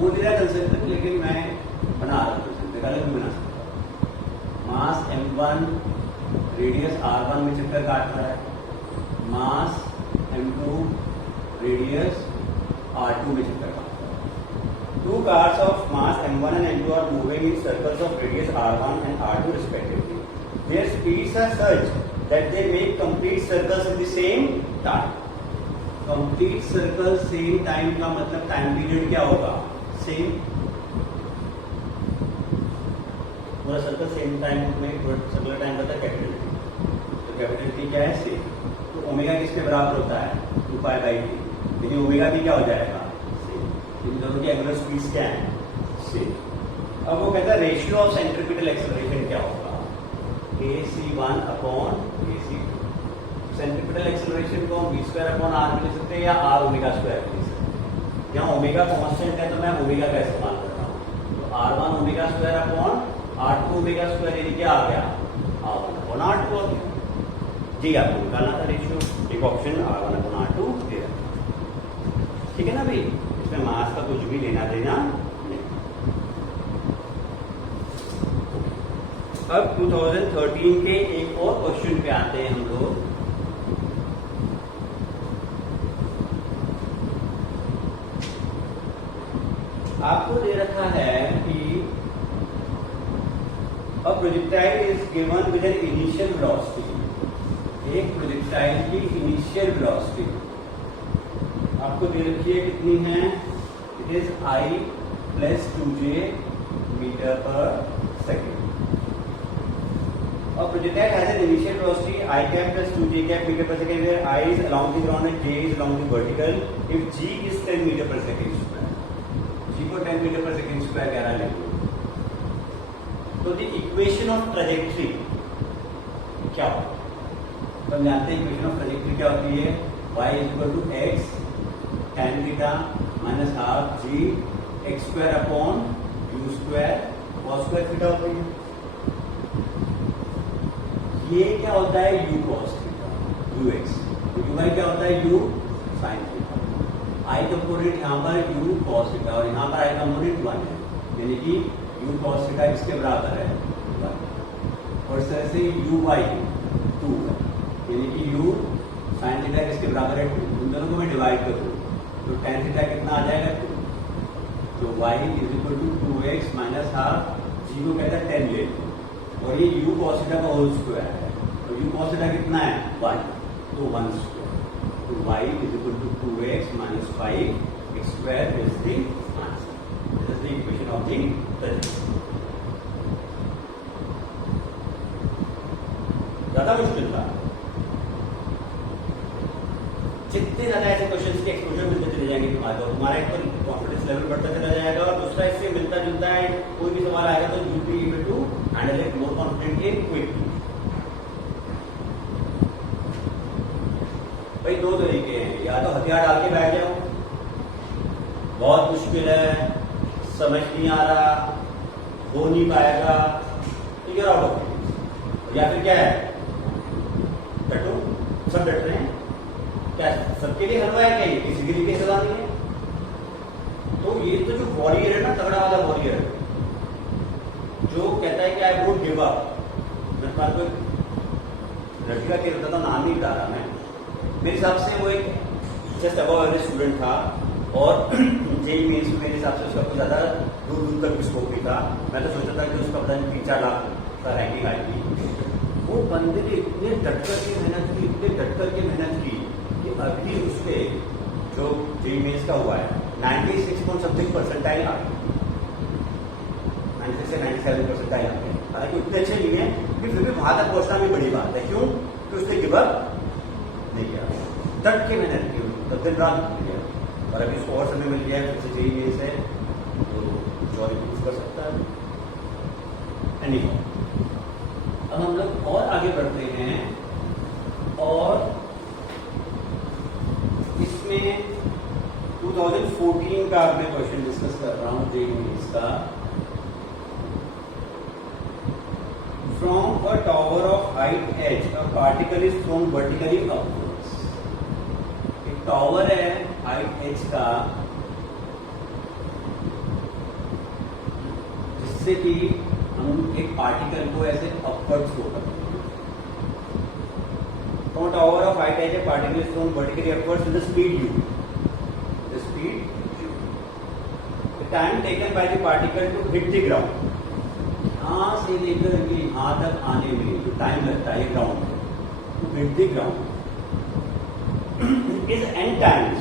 वो मेरा कंसेप्ट है लेकिन मैं बना रहा हूँ कंसेप्ट अलग भी बना सकता हूँ। मास m1 रेडियस r1 में चक्कर काट रहा है, मास m2 रेडियस r2 में चक्कर काट रहा है। Two cars of mass m1 and m2 are moving in circles of radius r1 and r2 respectively. Their speeds are such that they make complete circles in the same time. Complete circle same time का मतलब time period क्या होगा same. पूरा circle same time में circular time होता है capital T. तो capital T क्या है सेम। तो ओमेगा किसके बराबर होता है 2π/t। यानी ओमेगा भी क्या हो जाएगा इन दोनों की एंगुलर स्पीड्स क्या है सेम। अब वो कहता है रेशियो ऑफ सेंट्रीपिटल एक्सेलरेशन क्या होगा ac1 upon ac2। Centripetal acceleration को हम v स्क्वायर अपॉन r में लिख सकते हैं या r ओमेगा स्क्वायर में लिख सकते हैं। यहाँ ओमेगा कांस्टेंट है तो मैं ओमेगा का इस्तेमाल कर रहा हूँ। तो r1 omega square upon r2 omega square यानी क्या आ गया r1 अपॉन r2 आ गया। जी आपको निकालना था रेशियो, एक ऑप्शन r1 अपॉन r2 दे रहा है। ठीक है ना भाई, इसमें मास का कुछ भी लेना देना नहीं। अब 2013 के एक और क्वेश्चन पे आते हैं हम लोग। आपको दे रखा है कि a projectile is given with an initial velocity. एक प्रोजेक्टाइल की इनिशियल वेलोसिटी आपको दे रखी है कितनी है, it is I + 2j metre per second. और projectile has an initial velocity I cap + 2j cap metre per second where I is along the ground and j is along the vertical if g is 10 metre per second square. g को 10 metre per second square कह रहा है। तो the equation of trajectory क्या होगा, तो हम जानते हैं इक्वेशन ऑफ ट्रैजेक्टरी क्या होती है y = x tan theta minus half g x square upon u square cos square theta होती है। ये क्या होता है u cos theta u x, u y क्या होता है u sine theta. I component यहाँ पर यू कॉस थीटा और यहाँ पर आई कंपोनेंट 1 है, यानी कि यू कॉस थीटा किसके बराबर है 1। और इस तरह से यू वाई 2 है, यानी कि यू साइन थीटा किसके बराबर है 2। उन दोनों को मैं डिवाइड कर दूँ तो tan थीटा कितना आ जाएगा 2। तो y = 2x माइनस हाफ जी को कहता है 10 ले लो और ये u cos थीटा का होल स्क्वायर है। तो u cos थीटा कितना है 1, तो 1 स्क्वायर। तो y = 2x minus 5x square is the answer. This is the equation of the trajectory. ज्यादा मुश्किल था। जितने ज्यादा ऐसे क्वेश्चंस के एक्सपोजर मिलते चले जाएंगे तुम्हारा एक तो कॉन्फिडेंस लेवल बढ़ता चला जाएगा और दूसरा इससे मिलता जुलता है कोई भी सवाल आएगा तो you be able to handle it more confidently and quickly. भाई दो तरीके हैं, या तो हथियार डाल के बैठ जाओ, बहुत मुश्किल है, समझ नहीं आ रहा, हो नहीं पाएगा, तो यूर आउट ऑफ गेम्स। या फिर क्या है, डटो, सब डट रहे हैं, क्या सबके लिए हलवा है क्या, ये किसी के लिए हलवा नहीं है। तो ये तो जो वॉरियर है ना, तगड़ा वाला वॉरियर, जो कहता है कि आई वोंट गिव अप। मेरे पास कोई लड़की का खेल होता था, नाम नहीं बता रहा मैं, मेरे हिसाब से वो एक जस्ट अबव एवरेज स्टूडेंट था, और जेई मेंस में मेरे हिसाब से उसका कुछ ज्यादा दूर दूर तक स्कोप भी था। मैं तो सोचता था कि उसका पता नहीं 3-4 लाख का रैंकिंग आएगी। वो बंदे ने इतने डट करके मेहनत की, इतने डट करके मेहनत की कि अभी उसके जो जेई मेंस का हुआ है 96 पॉइंट समथिंग परसेंटाइल आ गए, 96 से 97 परसेंटाइल आ गए। हालांकि उतने अच्छे नहीं है, फिर भी वहां तक पहुंचना भी बड़ी बात है। क्यों कि उसने गिव अप नहीं किया, डट के मेहनत की, तब दिन रात किया, और अभी उसको और समय मिल गया है, फिर से जेई मेंस है तो जॉब यूज कर सकता है। एनीहाउ, अब हम लोग और आगे बढ़ते हैं, और इसमें 2014 का मैं क्वेश्चन डिस्कस कर रहा हूं जेई मेंस का। From a tower of height h a particle is thrown vertically upwards. एक टॉवर है हाइट एज का, जिससे कि हम एक पार्टिकल को ऐसे अपवर्ड थ्रो करते हैं। From tower of height h a particle is thrown vertically upwards with the speed u. Time taken by the particle to hit the ground, यहां से लेकर के यहां तक आने में जो टाइम लगता है ground to hit the ground is n times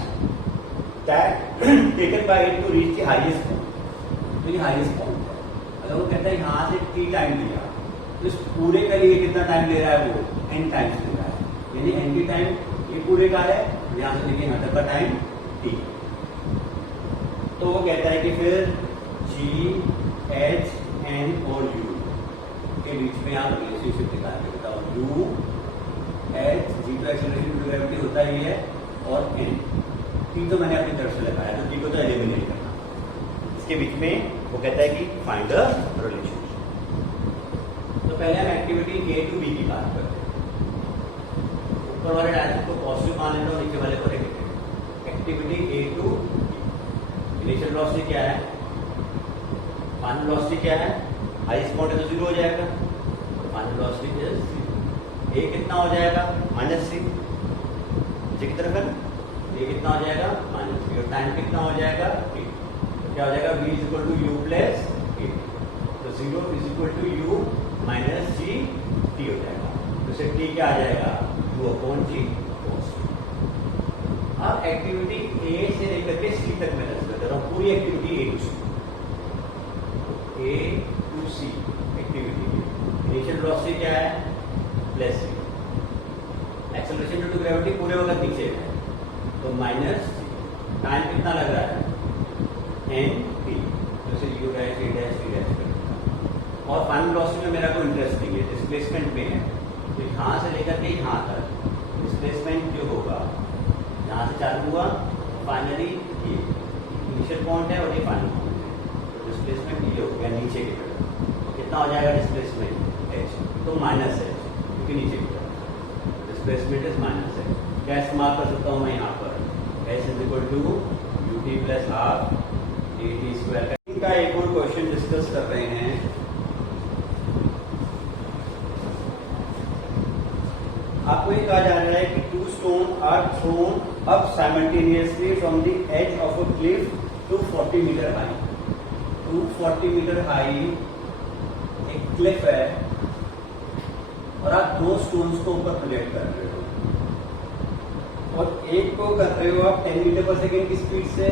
that taken by it to reach the highest point. तो ये हाईएस्ट पॉइंट है। अगर वो कहता है यहां से t टाइम लिया, तो इस पूरे के लिए कितना टाइम ले रहा है, वो n टाइम्स ले रहा है, यानी n की टाइम ये पूरे का है, यहां से लेके यहां तक का टाइम t। तो वो कहता है कि फिर G, H, N और U के बीच में आप रिलेशनशिप निकाल के बताओ। U, H, G तो एक्सेलरेशन टू ग्रेविटी होता ही है, और N, T तो मैंने अपनी तरफ से लगाया, तो T को तो एलिमिनेट करना। इसके बीच में वो कहता है कि फाइंड द रिलेशनशिप। तो पहले हम एक्टिविटी A to B की बात करते हैं। ऊपर वाले डायरेक्शन को पॉजिटिव मान लेते हैं और नीचे वाले को negative. Activity A to B। Initial velocity क्या है, फाइनल वेलोसिटी क्या है, हाईएस्ट पॉइंट है तो 0 हो जाएगा, फाइनल वेलोसिटी इज 0। ए कितना हो जाएगा, -c, नीचे की तरफ है, ए कितना हो जाएगा, -c, और टाइम कितना हो जाएगा, t। तो क्या हो जाएगा, v is equal to u plus a, तो 0 is equal to u minus g t हो जाएगा। तो इससे t क्या आ जाएगा, u/g। अब एक्टिविटी A से लेकर के C तक मैं दर्ज करता हूँ, पूरी activity A to C activity. Initial velocity क्या है, plus c, acceleration due to gravity पूरे वक्त नीचे है, तो माइनस c। टाइम कितना लग रहा है, n/t, जैसे u dash a dash c dash. और फाइनल वेलोसिटी में मेरा कोई इंटरेस्ट नहीं है, डिस्प्लेसमेंट में है, तो यहां से लेकर के यहां तक डिस्प्लेसमेंट जो होगा, यहां से चालू हुआ, फाइनली ये इनिशियल पॉइंट है और ये फाइनल पॉइंट है, तो डिस्प्लेसमेंट ये हो गया नीचे की तरफ। तो कितना हो जाएगा डिस्प्लेसमेंट, h, तो माइनस h, क्योंकि नीचे की तरफ डिस्प्लेसमेंट इज -h। क्या इस्तेमाल कर सकता हूँ मैं यहाँ पर, h is equal to ut plus half at square. का एक और क्वेश्चन डिस्कस कर रहे हैं। आपको ये कहा जा रहा है कि 2 stones are thrown up simultaneously from the edge of a cliff to 40 meter high। 240 metre high एक क्लिफ है, और आप 2 स्टोन्स को ऊपर प्रोजेक्ट कर रहे हो, और एक को कर रहे हो आप 10 मीटर पर सेकेंड की स्पीड से,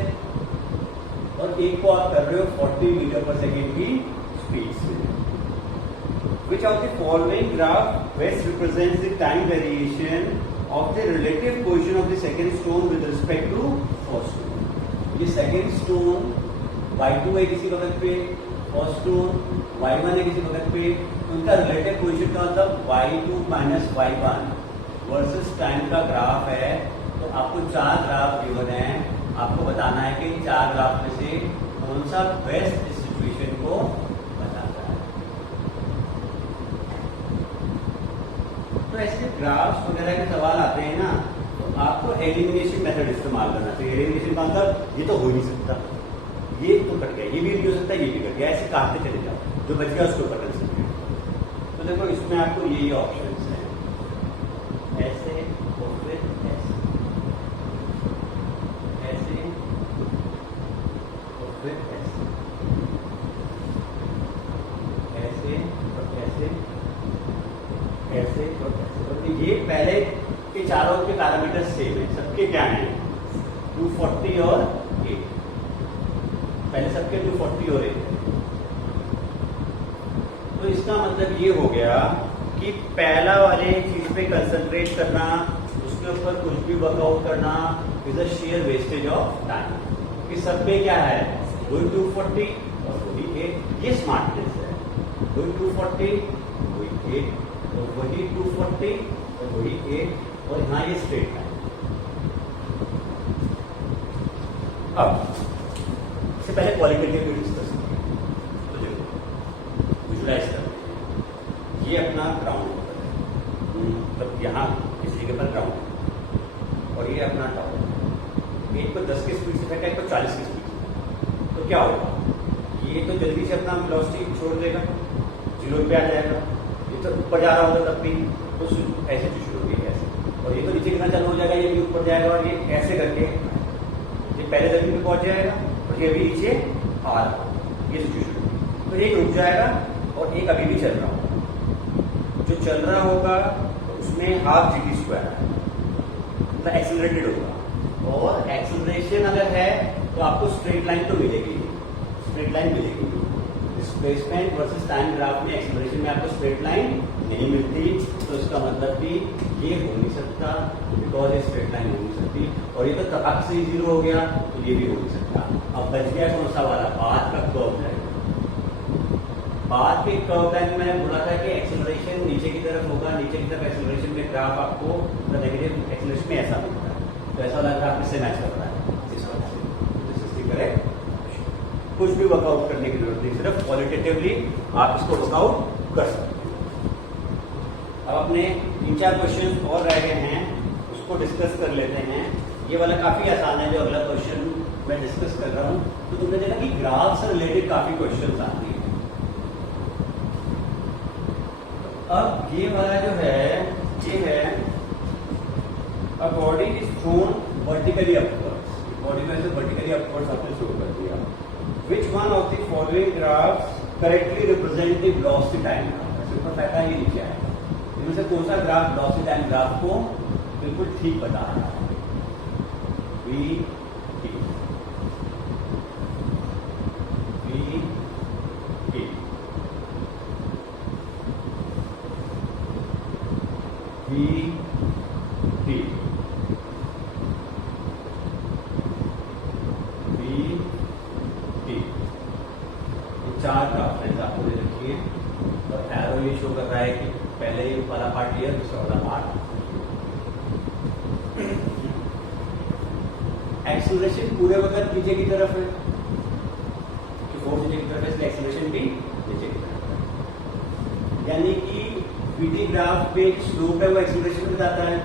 और एक को आप कर रहे हो 40 मीटर पर सेकेंड की स्पीड से। Which of the following graph best represents the time variation of the relative position of the second stone with respect to first stone? ये second stone y2 है किसी वक्त पे, first stone y1 है किसी वक्त पे, उनका relative position का मतलब y2 minus y1 versus time का ग्राफ है। तो आपको 4 ग्राफ गिवन है, आपको बताना है कि इन 4 ग्राफ में से कौन सा बेस्ट सिचुएशन को बताता है। ऐसे ग्राफ्स वगैरह के सवाल आते हैं ना, तो आपको एलिमिनेशन मेथड इस्तेमाल करना चाहिए। एलिमिनेशन का मतलब ये तो हो नहीं सकता, ये तो कट गया, ये भी नहीं हो सकता, ये भी कट गया, ऐसे काटते चले जाओ, जो बच गया उसको ऊपर कर सकते हैं। तो देखो इसमें आपको ये ऑप्शन है, ऐसे और फिर ऐसे, ऐसे और फिर ऐसे, ऐसे और ऐसे, ऐसे और ऐसे। और ये पहले के चारों के पैरामीटर सेम है, सबके क्या हैं 240 और 8, पहले सबके 240 और 8। तो इसका मतलब ये हो गया कि पहला वाले चीज पे कंसंट्रेट करना, उसके ऊपर कुछ भी वर्कआउट करना is a share wastage of time. कि सब पे क्या है वही 240 और वही 8, ये स्मार्टनेस है। वही 240 वही 8 और वही 240 और वही 8 और यहाँ ये स्ट्रेट लाइन। अब इससे पहले क्वालिटेटिव भी डिस्कस करें। तो देखो विजुलाइज करते हैं, ये अपना ग्राउंड है, मतलब यहाँ इस जगह पर ग्राउंड है, और ये अपना टॉप है। एक को 10 की स्पीड से फेंका, एक को 40 की स्पीड से, तो क्या होगा, ये तो जल्दी से अपना वेलोसिटी छोड़ देगा, 0 पे आ जाएगा। ये तो ऊपर जा रहा होगा तब भी, तो ऐसे शुरू होगी ऐसे, और ये तो नीचे गिरना चालू हो जाएगा, ये भी ऊपर जाएगा, और ये ऐसे करके ये पहले जमीन पे पहुंच जाएगा, और ये भी नीचे आ रहा होगा, ये सिचुएशन होगी। तो एक रुक जाएगा और एक अभी भी चल रहा होगा। जो चल रहा होगा उसमें हाफ GT² मतलब एक्सीलरेटेड होगा, और एक्सीलरेशन अगर है तो आपको स्ट्रेट लाइन तो मिलेगी, स्ट्रेट लाइन मिलेगी। डिस्प्लेसमेंट वर्सेस टाइम ग्राफ में एक्सीलरेशन में आपको स्ट्रेट लाइन नहीं मिलती, तो इसका मतलब कि ये हो नहीं सकता, बिकॉज ये स्ट्रेट लाइन हो नहीं सकती। और ये तो तबाक से ही 0 हो गया, तो ये भी हो नहीं सकता। अब बच गया कौन सा वाला, पाथ का कर्व है। पाथ के कर्व लाइन में बोला था कि एक्सीलरेशन नीचे की तरफ होगा, नीचे की तरफ एक्सीलरेशन में ग्राफ आपको नेगेटिव एक्सीलरेशन में ऐसा मिलता है, तो ऐसा वाला ग्राफ इससे मैच करता है इस वाले से। This is the correct. कुछ भी वर्कआउट करने की जरूरत नहीं, सिर्फ क्वालिटेटिवली आप इसको वर्कआउट कर सकते हैं। अब अपने 3-4 क्वेश्चन और रह गए हैं, उसको डिस्कस कर लेते हैं। ये वाला काफी आसान है, जो अगला क्वेश्चन मैं डिस्कस कर रहा हूँ। तो तुमने देखा कि ग्राफ से रिलेटेड काफी क्वेश्चन आते हैं। अब ये वाला जो है, ये है a body is thrown vertically upwards, body में से वर्टिकली अपवर्ड्स आपने शो कर दिया। Which one of the following graphs correctly represent the velocity time graph? Simple fact है, ये नीचे आएगा। इनमें से कौन सा ग्राफ velocity time ग्राफ को बिल्कुल ठीक बता रहा है? V T V T V T चार ग्राफ आपको दे रखिए, और एरो ये शो कर रहा है कि पहले ये वाला पार्ट क्लियर, दूसरा वाला पार्ट। एक्सीलरेशन पूरे वक्त नीचे की तरफ है, कि फोर्स नीचे की तरफ है, इसलिए एक्सीलरेशन भी नीचे की तरफ है। यानी कि VT ग्राफ पे स्लोप है वो एक्सीलरेशन में जाता है,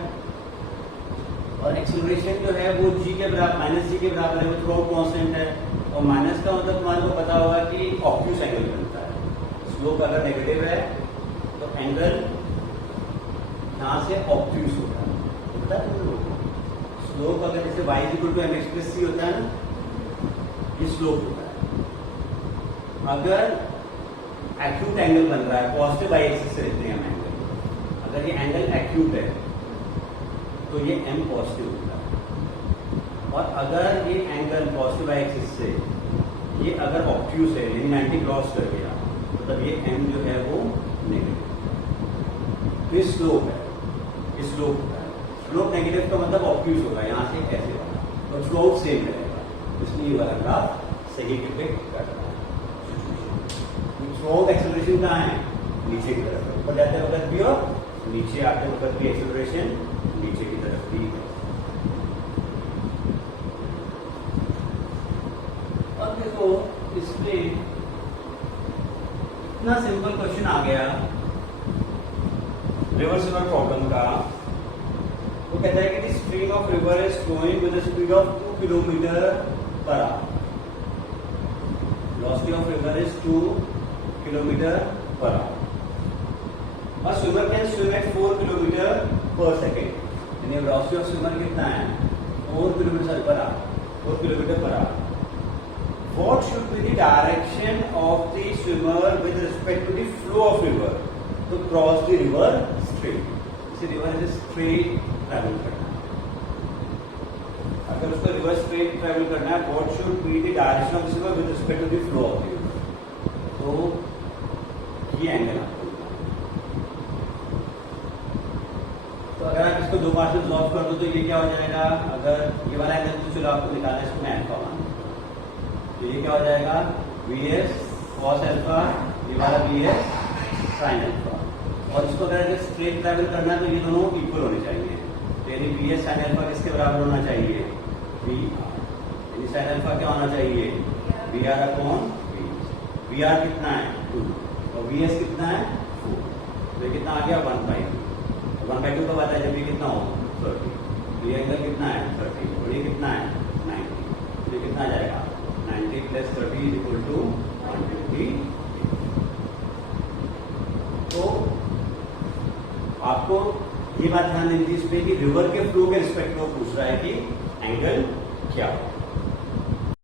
और एक्सीलरेशन जो है वो G के बराबर, -G के बराबर है, वो थ्रो कांस्टेंट है। और माइनस का मतलब तुम्हारे को पता होगा कि ऑब्ट्यूस एंगल बनता है। स्लोप अगर नेगेटिव है तो एंगल यहां से ऑब्ट्यूस होता है, पता है तुम लोगों को। स्लोप अगर जैसे y = mx+c होता है ना, ये स्लोप होता है। अगर एक्यूट एंगल बन रहा है, पॉजिटिव y एक्सिस से लेते हैं हम एंगल, अगर ये एंगल एक्यूट है तो ये m पॉजिटिव होता है। और अगर ये एंगल पॉजिटिव y एक्सिस से ये अगर ऑब्ट्यूस है, यानी 90 क्रॉस कर गया, तो तब ये m जो है वो नेगेटिव। तो ये स्लोप है, ये स्लोप होता है। स्लोप नेगेटिव का मतलब ऑब्ट्यूस होगा, यहाँ से ऐसे होगा, और स्लोप सेम रहेगा, इसलिए ये वाला ग्राफ सही डिपिक्ट करता है। स्लोप एक्सेलरेशन कहाँ है, नीचे की तरफ है। ऊपर जाते वक्त भी और नीचे आते वक्त भी एक्सेलरेशन नीचे की तरफ भी है। देखो इसमें इतना सिंपल क्वेश्चन आ गया रिवर स्विमर प्रॉब्लम का, वो कहता है कि the stream of river is flowing with the speed of 2 kilometre per hour. Velocity of river is 2 kilometre per hour. A swimmer can swim at 4 kilometre per second. यानी velocity of swimmer कितना है? 4 kilometre per hour, 4 kilometre per hour. What should be the direction of the swimmer with respect to the flow of river to cross the river straight? इसे river से straight travel करना है। अगर उसको river straight travel करना है, what should be the direction of the swimmer with respect to the flow of the river? तो ये एंगल आपको, तो अगर आप इसको 2 पार्ट में सॉल्व कर दो तो ये क्या हो जाएगा? अगर ये वाला एंगल तो चलो आपको निकालना है, इसको मैं अल्फा मान, तो ये क्या हो जाएगा? वीएस कॉस अल्फा, ये वाला वीएस साइन अल्फा। और इसको अगर स्ट्रेट ट्रैवल करना है तो ये दोनों इक्वल होने चाहिए। तो यानी वीएस साइन अल्फा किसके बराबर होना चाहिए? V r. यानी साइन अल्फा क्या होना चाहिए? V r upon v. V r कितना है? 2 और वीएस कितना है? 4। तो कितना आ गया? 1/2। 1/2 कब आता है? जब ये कितना हो? 30। ये एंगल कितना है? 30। और ये कितना है? 90। तो ये कितना आ जाएगा? 90 प्लस 30 इज इक्वल टू 120। तो आपको ये बात ध्यान देनी थी इस पे कि रिवर के फ्लो के रिस्पेक्ट में पूछ रहा है कि एंगल क्या हो।